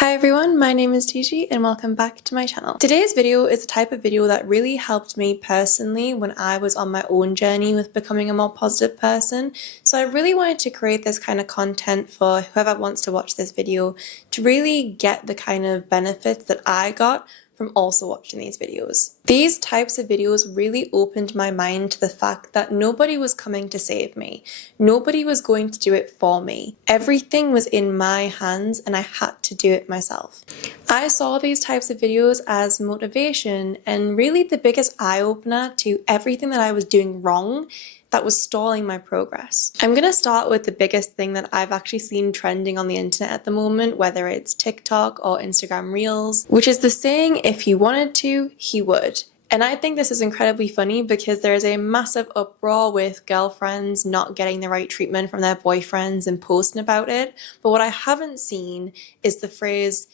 Hi everyone, my name is Gigi and welcome back to my channel. Today's video is a type of video that really helped me personally when I was on my own journey with becoming a more positive person. So I really wanted to create this kind of content for whoever wants to watch this video to really get the kind of benefits that I got from also watching these videos. These types of videos really opened my mind to the fact that nobody was coming to save me. Nobody was going to do it for me. Everything was in my hands and I had to do it myself. I saw these types of videos as motivation and really the biggest eye-opener to everything that I was doing wrong that was stalling my progress. I'm gonna start with the biggest thing that I've actually seen trending on the internet at the moment, whether it's TikTok or Instagram Reels, which is the saying, if he wanted to, he would. And I think this is incredibly funny because there is a massive uproar with girlfriends not getting the right treatment from their boyfriends and posting about it. But what I haven't seen is the phrase,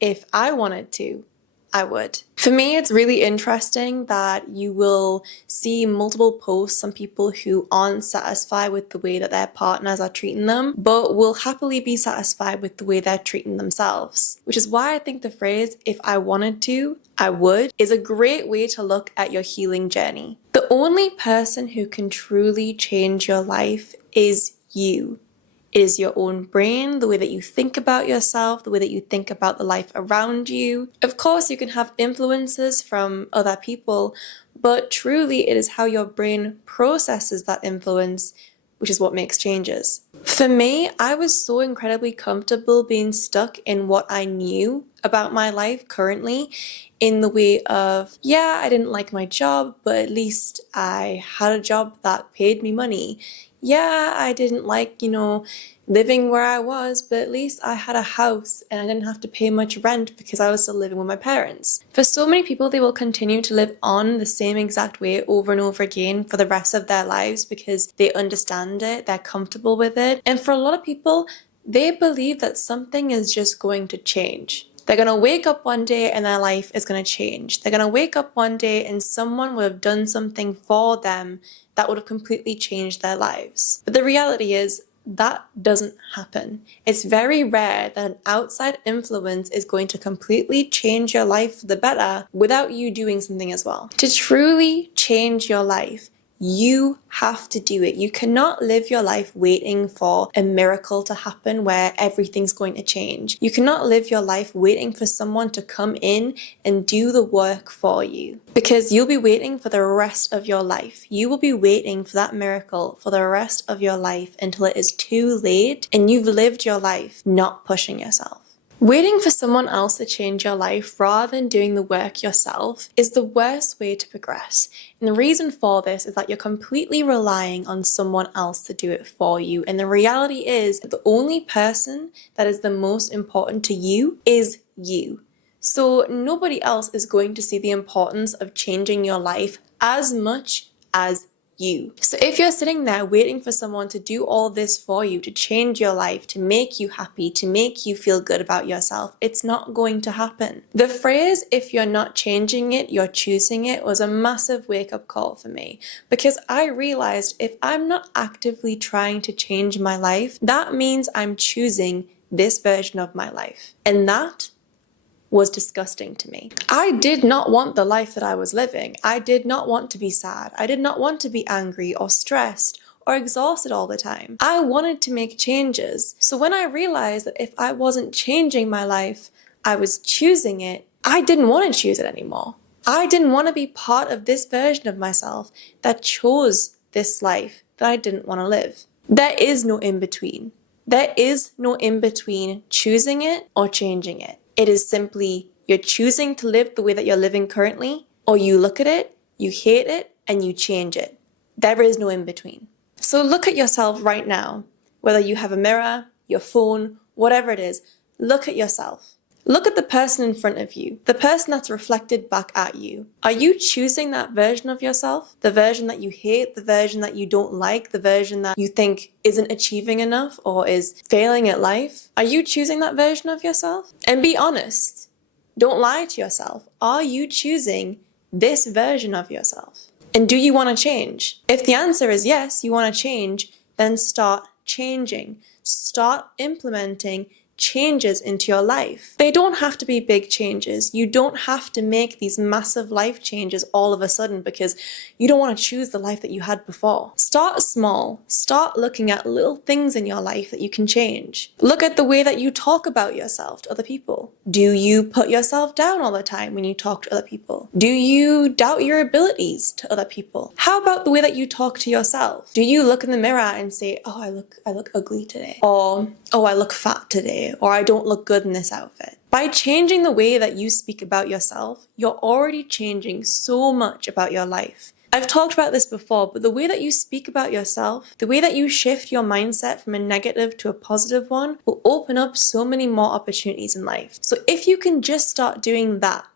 if I wanted to, I would. For me, it's really interesting that you will see multiple posts on people who aren't satisfied with the way that their partners are treating them, but will happily be satisfied with the way they're treating themselves. Which is why I think the phrase, if I wanted to, I would, is a great way to look at your healing journey. The only person who can truly change your life is you. It is your own brain, the way that you think about yourself, the way that you think about the life around you. Of course, you can have influences from other people, but truly it is how your brain processes that influence, which is what makes changes. For me, I was so incredibly comfortable being stuck in what I knew about my life currently, in the way of, yeah, I didn't like my job, but at least I had a job that paid me money. Yeah, I didn't like, living where I was, but at least I had a house and I didn't have to pay much rent because I was still living with my parents. For so many people, they will continue to live on the same exact way over and over again for the rest of their lives because they understand it, they're comfortable with it. And for a lot of people, they believe that something is just going to change. They're going to wake up one day and their life is going to change. They're going to wake up one day and someone would have done something for them that would have completely changed their lives. But the reality is, that doesn't happen. It's very rare that an outside influence is going to completely change your life for the better without you doing something as well. To truly change your life, you have to do it. You cannot live your life waiting for a miracle to happen where everything's going to change. You cannot live your life waiting for someone to come in and do the work for you, because you'll be waiting for the rest of your life. You will be waiting for that miracle for the rest of your life until it is too late and you've lived your life not pushing yourself. Waiting for someone else to change your life rather than doing the work yourself is the worst way to progress. And the reason for this is that you're completely relying on someone else to do it for you. And the reality is that the only person that is the most important to you is you. So nobody else is going to see the importance of changing your life as much as you. So if you're sitting there waiting for someone to do all this for you, to change your life, to make you happy, to make you feel good about yourself, it's not going to happen. The phrase, if you're not changing it, you're choosing it, was a massive wake-up call for me, because I realized if I'm not actively trying to change my life, that means I'm choosing this version of my life. And that was disgusting to me. I did not want the life that I was living. I did not want to be sad. I did not want to be angry or stressed or exhausted all the time. I wanted to make changes. So when I realized that if I wasn't changing my life, I was choosing it, I didn't want to choose it anymore. I didn't want to be part of this version of myself that chose this life that I didn't want to live. There is no in-between. There is no in-between choosing it or changing it. It is simply you're choosing to live the way that you're living currently, or you look at it, you hate it, and you change it. There is no in-between. So look at yourself right now, whether you have a mirror, your phone, whatever it is, look at yourself. Look at the person in front of you, the person that's reflected back at you. Are you choosing that version of yourself? The version that you hate, the version that you don't like, the version that you think isn't achieving enough or is failing at life? Are you choosing that version of yourself? And be honest. Don't lie to yourself. Are you choosing this version of yourself? And do you want to change? If the answer is yes, you want to change, then start changing. Start implementing changes into your life. They don't have to be big changes. You don't have to make these massive life changes all of a sudden because you don't want to choose the life that you had before. Start small. Start looking at little things in your life that you can change. Look at the way that you talk about yourself to other people. Do you put yourself down all the time when you talk to other people? Do you doubt your abilities to other people? How about the way that you talk to yourself? Do you look in the mirror and say, oh, I look ugly today? Or, oh, I look fat today? Or I don't look good in this outfit? By changing the way that you speak about yourself, you're already changing so much about your life. I've talked about this before, but the way that you speak about yourself, the way that you shift your mindset from a negative to a positive one will open up so many more opportunities in life. So if you can just start doing that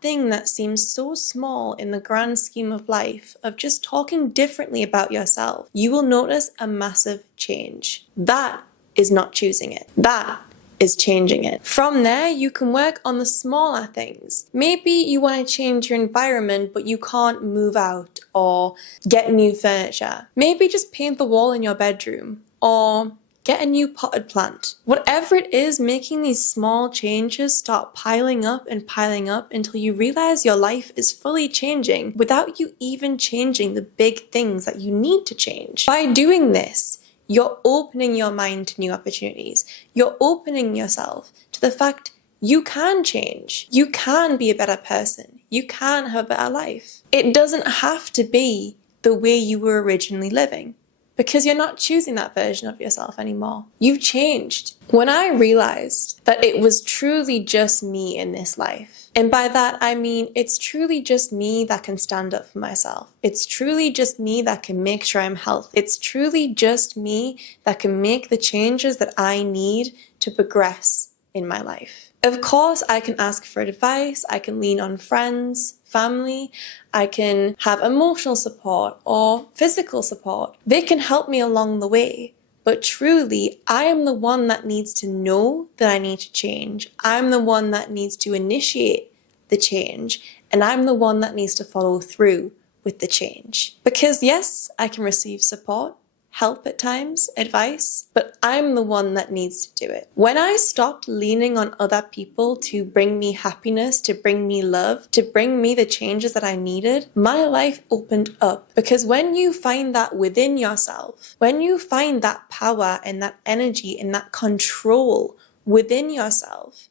thing that seems so small in the grand scheme of life, of just talking differently about yourself, you will notice a massive change. That is not choosing it. That is changing it. From there, you can work on the smaller things. Maybe you want to change your environment, but you can't move out or get new furniture. Maybe just paint the wall in your bedroom or get a new potted plant. Whatever it is, making these small changes start piling up until you realize your life is fully changing without you even changing the big things that you need to change. By doing this, you're opening your mind to new opportunities. You're opening yourself to the fact you can change. You can be a better person. You can have a better life. It doesn't have to be the way you were originally living, because you're not choosing that version of yourself anymore. You've changed. When I realized that it was truly just me in this life, and by that I mean it's truly just me that can stand up for myself. It's truly just me that can make sure I'm healthy. It's truly just me that can make the changes that I need to progress in my life. Of course, I can ask for advice, I can lean on friends, family, I can have emotional support or physical support. They can help me along the way, but truly, I am the one that needs to know that I need to change. I'm the one that needs to initiate the change, and I'm the one that needs to follow through with the change. Because yes, I can receive support, help at times, advice, but I'm the one that needs to do it. When I stopped leaning on other people to bring me happiness, to bring me love, to bring me the changes that I needed, my life opened up. Because when you find that within yourself, when you find that power and that energy and that control within yourself,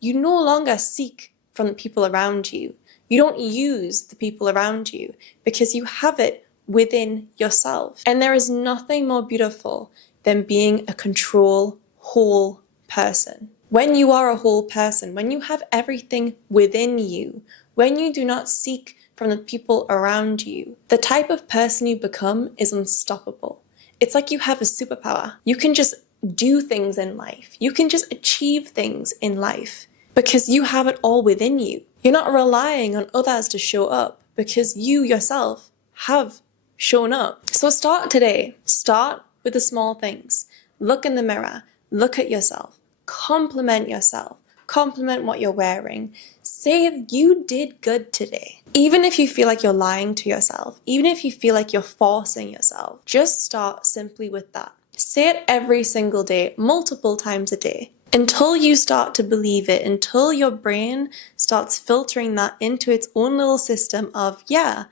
you no longer seek from the people around you. You don't use the people around you because you have it within yourself. And there is nothing more beautiful than being a control whole person. When you are a whole person, when you have everything within you, when you do not seek from the people around you, the type of person you become is unstoppable. It's like you have a superpower. You can just do things in life. You can just achieve things in life because you have it all within you. You're not relying on others to show up because you yourself have shown up. So start today. Start with the small things. Look in the mirror. Look at yourself. Compliment yourself. Compliment what you're wearing. Say you did good today. Even if you feel like you're lying to yourself, even if you feel like you're forcing yourself, just start simply with that. Say it every single day, multiple times a day, until you start to believe it, until your brain starts filtering that into its own little system of, yeah,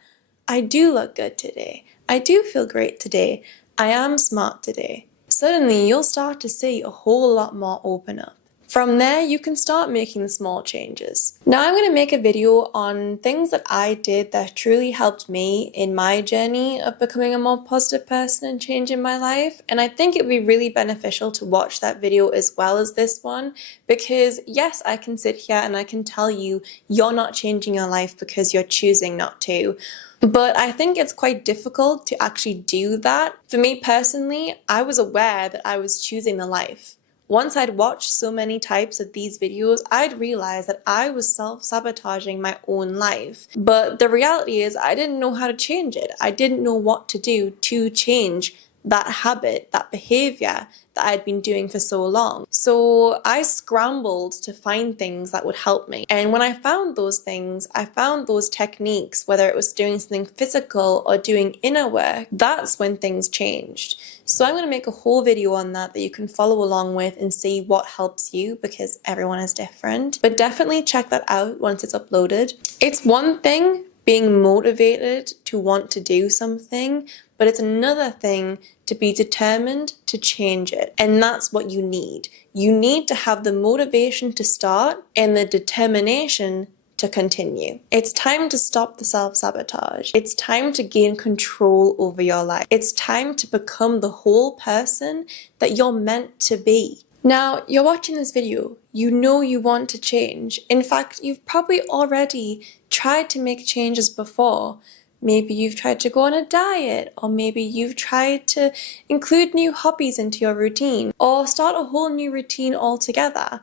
I do look good today. I do feel great today. I am smart today. Suddenly, you'll start to see a whole lot more open up. From there, you can start making the small changes. Now I'm going to make a video on things that I did that truly helped me in my journey of becoming a more positive person and changing my life. And I think it would be really beneficial to watch that video as well as this one, because yes, I can sit here and I can tell you you're not changing your life because you're choosing not to. But I think it's quite difficult to actually do that. For me personally, I was aware that I was choosing the life. Once I'd watched so many types of these videos, I'd realized that I was self-sabotaging my own life. But the reality is I didn't know how to change it. I didn't know what to do to change that habit, that behavior that I'd been doing for so long. So I scrambled to find things that would help me. And when I found those things, I found those techniques, whether it was doing something physical or doing inner work, that's when things changed. So I'm going to make a whole video on that you can follow along with and see what helps you, because everyone is different. But definitely check that out once it's uploaded. It's one thing being motivated to want to do something, but it's another thing to be determined to change it. And that's what you need. You need to have the motivation to start and the determination to continue. It's time to stop the self-sabotage. It's time to gain control over your life. It's time to become the whole person that you're meant to be. Now, you're watching this video, you know you want to change. In fact, you've probably already tried to make changes before. Maybe you've tried to go on a diet, or maybe you've tried to include new hobbies into your routine, or start a whole new routine altogether.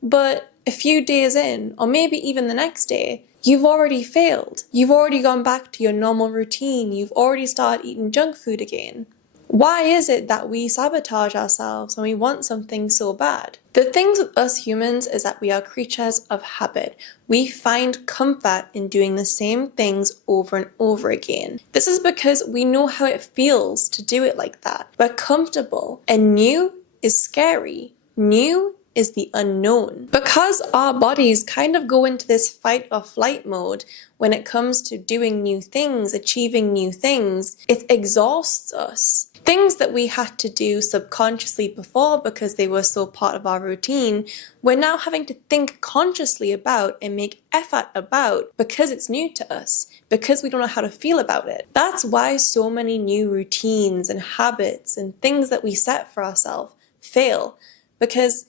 But a few days in, or maybe even the next day, you've already failed. You've already gone back to your normal routine. You've already started eating junk food again. Why is it that we sabotage ourselves when we want something so bad? The things with us humans is that we are creatures of habit. We find comfort in doing the same things over and over again. This is because we know how it feels to do it like that. We're comfortable, and new is scary. New is the unknown. Because our bodies kind of go into this fight or flight mode when it comes to doing new things, achieving new things, it exhausts us. Things that we had to do subconsciously before because they were so part of our routine, we're now having to think consciously about and make effort about because it's new to us, because we don't know how to feel about it. That's why so many new routines and habits and things that we set for ourselves fail, because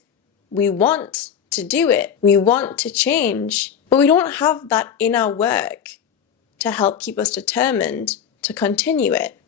we want to do it, we want to change, but we don't have that inner work to help keep us determined to continue it.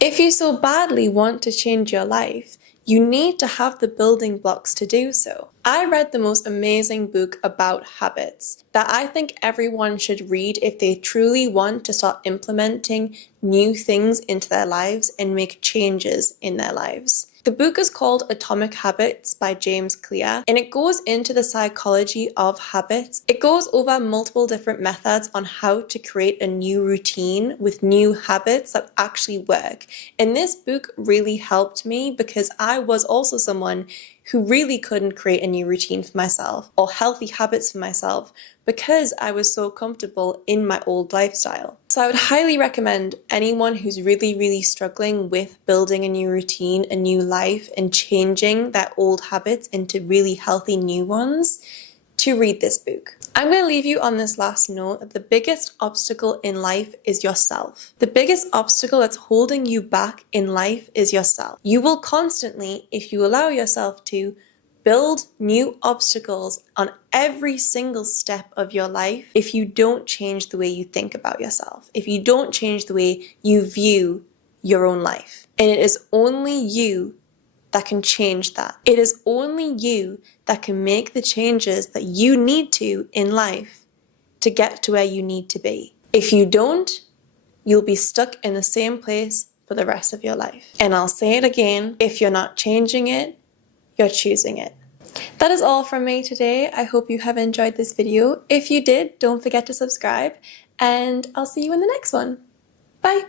If you so badly want to change your life, you need to have the building blocks to do so. I read the most amazing book about habits that I think everyone should read if they truly want to start implementing new things into their lives and make changes in their lives. The book is called Atomic Habits by James Clear, and it goes into the psychology of habits. It goes over multiple different methods on how to create a new routine with new habits that actually work. And this book really helped me because I was also someone who really couldn't create a new routine for myself or healthy habits for myself because I was so comfortable in my old lifestyle. So I would highly recommend anyone who's really struggling with building a new routine, a new life, and changing their old habits into really healthy new ones to read this book. I'm going to leave you on this last note that the biggest obstacle in life is yourself. The biggest obstacle that's holding you back in life is yourself. You will constantly, if you allow yourself to, build new obstacles on every single step of your life if you don't change the way you think about yourself, if you don't change the way you view your own life. And it is only you that can change that. It is only you that can make the changes that you need to in life to get to where you need to be. If you don't, you'll be stuck in the same place for the rest of your life. And I'll say it again, if you're not changing it, you're choosing it. That is all from me today. I hope you have enjoyed this video. If you did, don't forget to subscribe, and I'll see you in the next one. Bye.